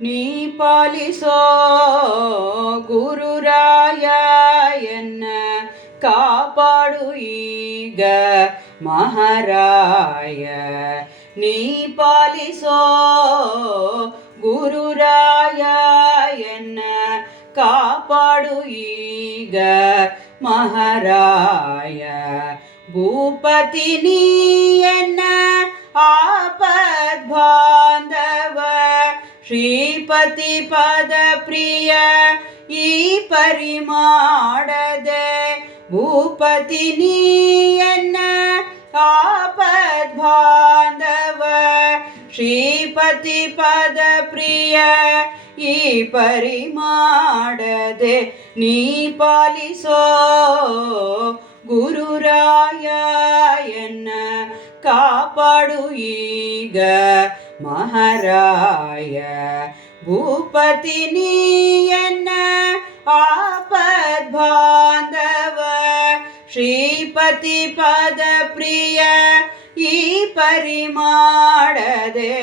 ನೀ ಪಾಲಿಸೋ ಗುರುರಾಯ ಎನ್ನ ಕಾಪಾಡು ಈಗ ಮಹಾರಾಯ ನೀ ಪಾಲಿಸೋ ಗುರುರಾಯ ಎನ್ನ ಕಾಪಾಡು ಈಗ ಮಹಾರಾಯ ಭೂಪತಿ ನೀಯನ್ನ ಪದ ಪ್ರಿಯ ಈ ಪರಿಮಾಡದೆ ಭೂಪತಿ ನೀಯನ್ನ ಆಪದ್ ಬಾಂಧವ ಶ್ರೀಪತಿ ಪದ ಪ್ರಿಯ ಈ ಪರಿಮಾಡದೆ ನೀ ಪಾಲಿಸೋ ಗುರುರಾಯ ಎನ್ನ ಕಾಪಾಡು ಈಗ ಮಹಾರಾಯ ಭೂಪತಿ ನೀಯನ್ನ ಆಪದ್ ಬಾಂಧವ ಶ್ರೀಪತಿ ಪದ ಪ್ರಿಯ, ಈ ಪರಿಮಾಡದೆ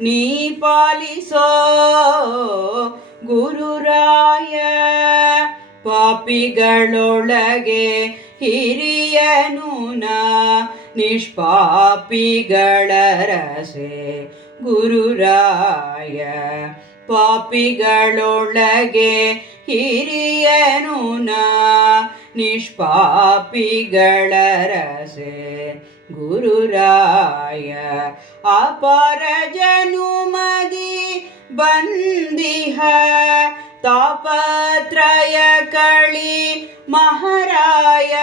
ನೀ ಪಾಲಿಸೋ ಗುರುರಾಯ. ಪಾಪಿಗಳೊಳಗೆ ಹಿರಿಯನು ನಾ ನಿಷ್ಪಾಪಿಗಳ ರಸೆ ಗುರುರಾಯ, ಪಾಪಿಗಳೊಳಗೆ ಹಿರಿಯನು ನಿಷ್ಪಾಪಿಗಳ ರಸೆ. ಗುರುರಾಯ, ಅಪಾರ ಜನುಮದಿ ಬಂದಿಹ, ತಾಪತ್ರಯ ಕಳಿ ಮಹಾರಾಯ.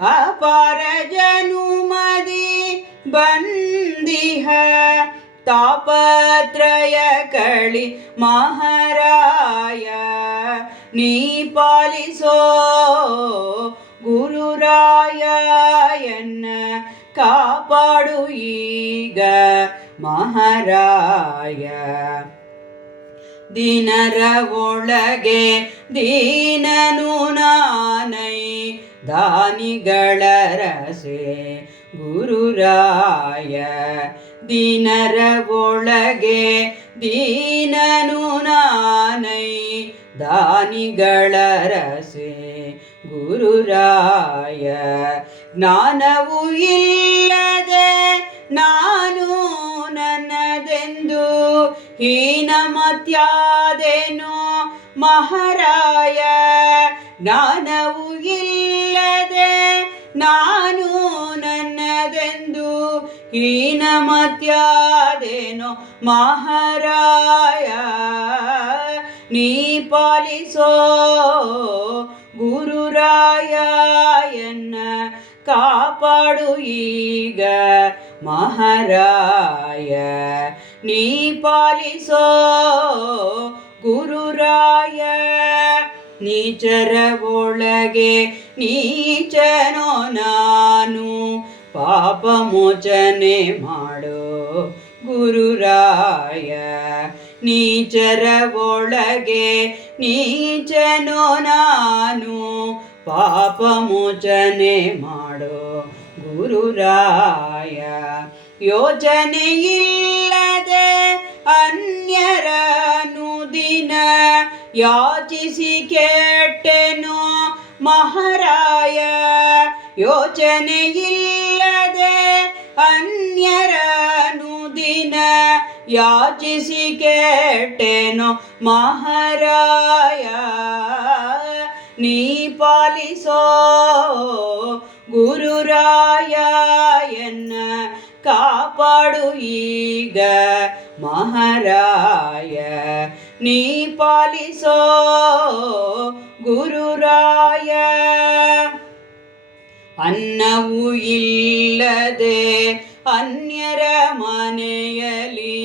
ಅಪಾರ ಜನುಮದಿ ಬಂದಿಹ. ತಾಪತ್ರಯ ಕಳಿ ಮಹಾರಾಯ ನೀ ಪಾಲಿಸೋ ಗುರುರಾಯ ಎನ್ನ ಕಾಪಾಡು ಈಗ ಮಹಾರಾಯ ದಿನರ ಒಳಗೆ ದೀನನು ನಾನೈ ದಾನಿಗಳ ರಸೆ ಗುರುರಾಯ ದಿನರ ಒಳಗೆ ದೀನನು ನಾನೈ ದಾನಿಗಳರಸೆ ಗುರುರಾಯ. ಜ್ಞಾನವು ಇಲ್ಲದೆ ನಾನು ನನ್ನದೆಂದು ಹೀನಮತ್ಯಾದೆನು ಮಹಾರಾಯ. ಜ್ಞಾನವು ಇಲ್ಲದೆ ನಾನು ಹೀನಮತ್ಯಾದೆನು ಮಹಾರಾಯ, ನೀ ಪಾಲಿಸೋ ಗುರುರಾಯ ಕಾಪಾಡು ಈಗ ಮಹಾರಾಯ, ನೀ ಪಾಲಿಸೋ ಗುರುರಾಯ, ನೀಚರ ಒಳಗೆ ನೀಚನೋ ನಾನು ಪಾಪ ಮೋಚನೆ ಮಾಡೋ. ಗುರುರಾಯ ನೀಚರ ಒಳಗೆ ನೀಚನೋ ನಾನು. ಪಾಪ ಮೋಚನೆ ಮಾಡೋ. ಗುರುರಾಯ ಯೋಚನೆ ಇಲ್ಲದೆ ಅನ್ಯರನು ನುದಿನ ಯಾಚಿಸಿ ಕೆಟ್ಟೆನು ಮಹಾರಾಯ. ಯೋಚನೆ ಇಲ್ಲದೆ ಅನ್ಯರ ನುದಿನ ಯಾಚಿಸಿ ಕೆಟ್ಟೆನು ಮಹಾರಾಯ ನೀ ಪಾಲಿಸೋ ಗುರುರಾಯ ಎನ್ನ ಕಾಪಾಡು ಈಗ ಮಹಾರಾಯ ನೀ ಪಾಲಿಸೋ ಗುರುರಾಯ ಅನ್ನವು ಇಲ್ಲದೆ ಅನ್ಯರ ಮನೆಯಲ್ಲಿ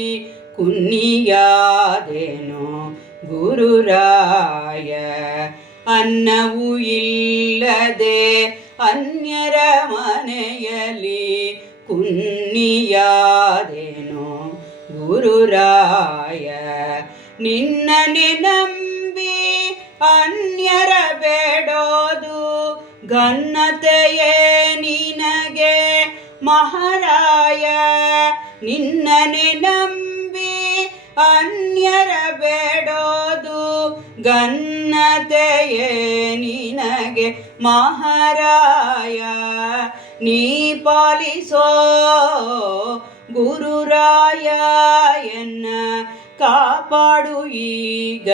ಕುನ್ನಿಯಾದೆನು ಗುರುರಾಯ ಅನ್ನವು ಇಲ್ಲದೆ ಅನ್ಯರ ಮನೆಯಲ್ಲಿ ಕುನ್ನಿಯಾದೆನು ಗುರುರಾಯ ನಿನ್ನನೆ ನಂಬಿ ಅನ್ಯರ ಬೇಡೋದು ಘನ್ನತೆಯೇ ನಿನಗೆ ಮಹಾರಾಯ. ನಿನ್ನನೆ ನಂಬಿ ಅನ್ಯ ಅನ್ಯರ ಬೇಡೋದು ಘನ್ನತೆಯೇ ನಿನಗೆ ಮಹಾರಾಯ. ನೀ ಪಾಲಿಸೋ ಗುರುರಾಯ ಎನ್ನ ಕಾಪಾಡು ಈಗ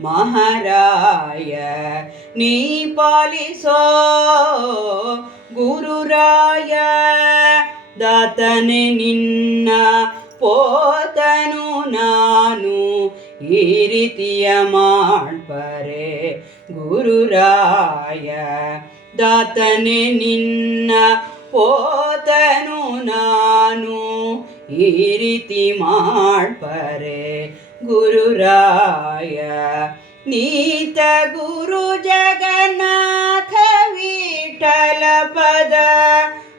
ಮಹಾರಾಯ. ನೀ ಪಾಲಿಸೋ ಗುರುರಾಯ ದಾತನೆ ನಿನ್ನ ಪೋತನು ನಾನು ಈ ರೀತಿಯ ಮಾಡ್ಪರೆ ಗುರುರಾಯ ದಾತನೆ ನಿನ್ನ ಪೋತನು ನಾನು ಈ ರೀತಿ ಮಾಡ್ಪರೆ ಗುರುರಾಯ ನೀತ ಗುರು ಜಗನ್ನಾಥ ವಿಠಲ ಪದ.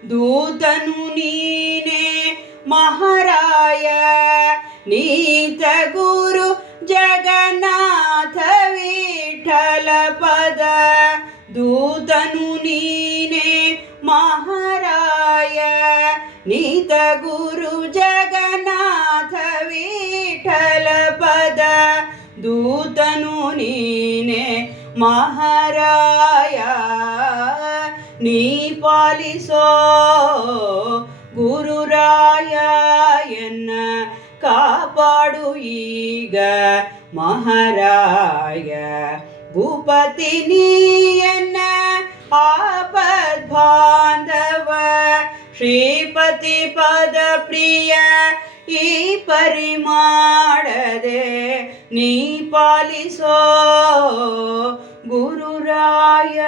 ದೂತನು ನೀನೆ ಮಹಾರಾಯ. ನೀತ ಗುರು ಜಗನ್ನಾಥ ವಿಠಲ ಪದ. ದೂತನು ನೀನೆ ಮಹಾರಾಯ. ನೀತ ಗುರು ಜಗನ್ನಾಥ ದೂತನು ನೀನೆ ಮಹಾರಾಯ. ನೀ ಪಾಲಿಸೋ ಗುರುರಾಯ ಎನ್ನ ಕಾಪಾಡು ಈಗ ಮಹಾರಾಯ. ಭೂಪತಿ ನೀಯನ್ನ ಆಪದ್ ಬಾಂಧವ ಶ್ರೀಪತಿ ಪದ ಪ್ರಿಯ ಈ ಪರಿಮಾಡದೆ నీ పాలిసో గురురాయ.